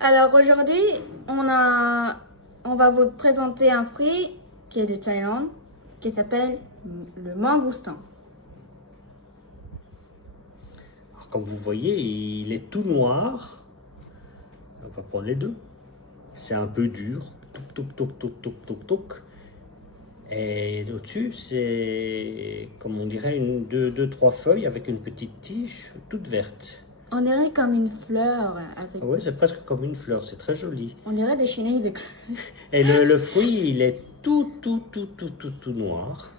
Alors aujourd'hui, on va vous présenter un fruit qui est de Thaïlande, qui s'appelle le mangoustan. Alors, comme vous voyez, il est tout noir. On va prendre les deux. C'est un peu dur. Toc, toc, toc, toc, toc, toc, toc. Et au-dessus, c'est, comme on dirait, deux, trois feuilles avec une petite tige toute verte. On dirait comme une fleur avec. Ah ouais, c'est presque comme une fleur, c'est très joli. On dirait des chenilles de. Et le fruit, il est tout noir.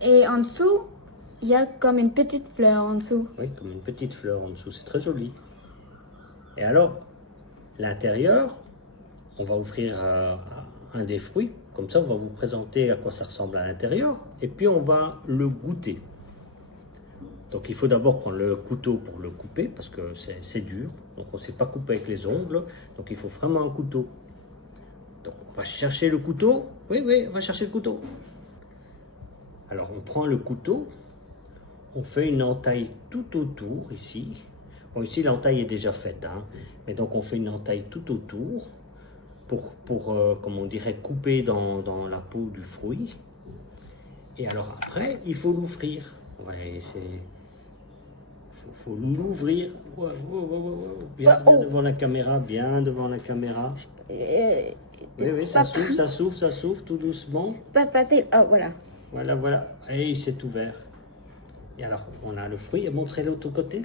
Et en dessous, il y a comme une petite fleur en dessous. Oui, comme une petite fleur en dessous, c'est très joli. Et alors, l'intérieur, on va ouvrir un des fruits. Comme ça, on va vous présenter à quoi ça ressemble à l'intérieur. Et puis, on va le goûter. Donc, il faut d'abord prendre le couteau pour le couper, parce que c'est dur. Donc, on ne sait pas couper avec les ongles. Donc, il faut vraiment un couteau. Donc, on va chercher le couteau. Oui, on va chercher le couteau. Alors, on prend le couteau. On fait une entaille tout autour, ici. Bon, ici, l'entaille est déjà faite. Hein. Mais donc, on fait une entaille tout autour. Pour comme on dirait, couper dans la peau du fruit. Et alors après, il faut l'ouvrir. Ouais, faut l'ouvrir. Ouais. Bien devant la caméra, bien devant la caméra. Oui, ça s'ouvre tout doucement. Pas facile. Oh, voilà. Voilà. Et il s'est ouvert. Et alors, on a le fruit. Et montrez l'autre côté.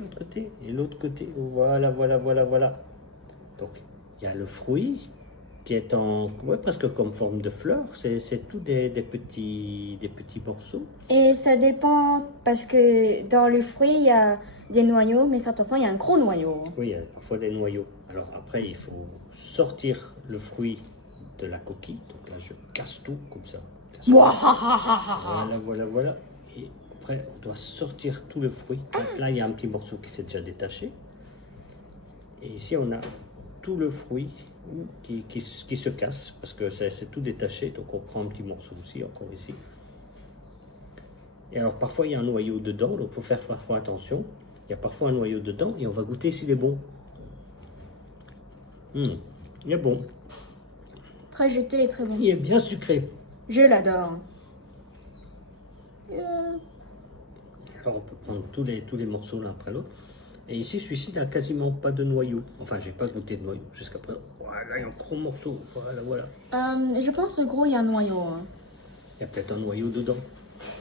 Et l'autre côté. Voilà. Donc, il y a le fruit qui est presque comme forme de fleur. C'est tout des petits morceaux. Et ça dépend parce que dans le fruit, il y a des noyaux, mais certaines fois, il y a un gros noyau. Oui, il y a parfois des noyaux. Alors après, il faut sortir le fruit de la coquille. Donc là, je casse tout comme ça. Voilà. Et après, on doit sortir tout le fruit. Donc là, il y a un petit morceau qui s'est déjà détaché. Et ici, on a tout le fruit qui se casse parce que c'est tout détaché. Donc on prend un petit morceau aussi, encore ici. Et alors parfois, il y a un noyau dedans. Donc il faut faire parfois attention. Il y a parfois un noyau dedans et on va goûter s'il est bon. Il est bon. Très juteux et très bon. Il est bien sucré. Je l'adore. Alors on peut prendre tous les morceaux l'un après l'autre. Et ici, celui-ci n'a quasiment pas de noyau. Enfin, j'ai pas goûté de noyau jusqu'à présent. Voilà, il y a un gros morceau. Voilà. Je pense que gros, il y a un noyau. Il y a peut-être un noyau dedans.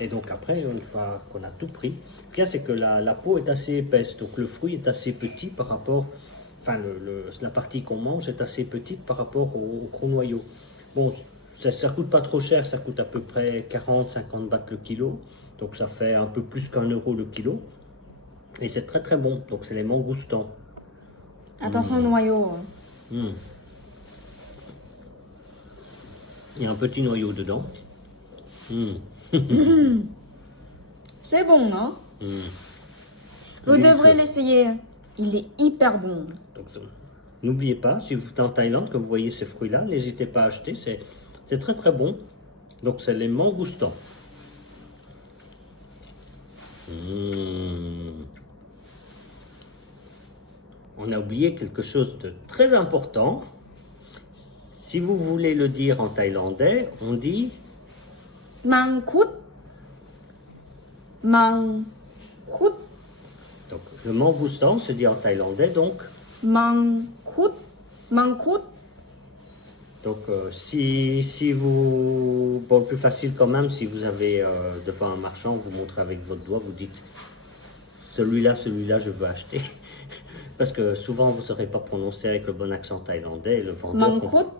Et donc après, une fois qu'on a tout pris, ce qu'il y a, c'est que la peau est assez épaisse. Donc le fruit est assez petit par rapport... Enfin, la partie qu'on mange est assez petite par rapport au gros noyau. Bon, ça coûte pas trop cher. Ça coûte à peu près 40-50 bahts le kilo. Donc ça fait un peu plus qu'1 euro le kilo. Et c'est très très bon. Donc c'est les mangoustans. Attention au noyau. Il y a un petit noyau dedans. C'est bon, non? Vous Bien devrez sûr. l'essayer. Il est hyper bon. Donc, n'oubliez pas, si vous êtes en Thaïlande, que vous voyez ces fruits-là, n'hésitez pas à acheter. C'est très très bon. Donc c'est les mangoustans. On a oublié quelque chose de très important. Si vous voulez le dire en thaïlandais, on dit Mangkut. Mangkut. donc le mangoustan se dit en thaïlandais donc. Mangkut. Mangkut. Donc si vous bon le plus facile quand même si vous avez devant un marchand, vous montrez avec votre doigt, vous dites celui-là je veux acheter. Parce que souvent vous ne saurez pas prononcer avec le bon accent thaïlandais. Le vendeur. Mangkut.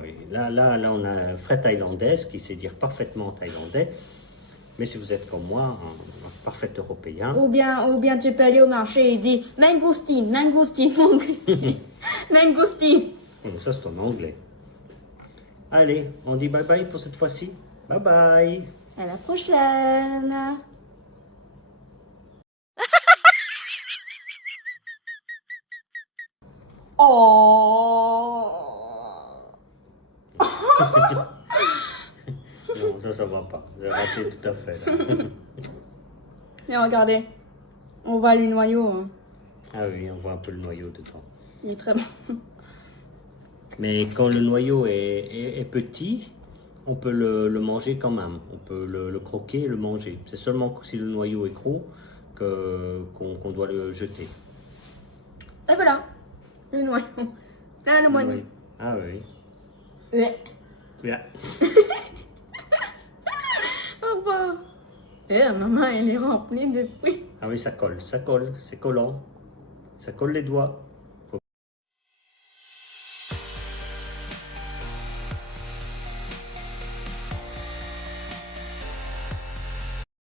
Oui, là, on a un vrai thaïlandais qui sait dire parfaitement en thaïlandais. Mais si vous êtes comme moi, un parfait européen. Ou bien tu peux aller au marché et dire mangoustine. Mangoustine. Ça, c'est en anglais. Allez, on dit bye bye pour cette fois-ci. Bye bye. À la prochaine. Oh. Non, ça va pas. J'ai raté tout à fait. Là. Et regardez, on voit les noyaux. Ah oui, on voit un peu le noyau dedans. Il est très bon. Mais quand le noyau est petit, on peut le manger quand même. On peut le croquer et le manger. C'est seulement si le noyau est gros qu'on doit le jeter. Et voilà, le noyau. Là, le noyau. Ah oui. Ouais. Bien. Au revoir. Et ma main, elle est remplie de fruits. Ah oui, ça colle, c'est collant. Ça colle les doigts.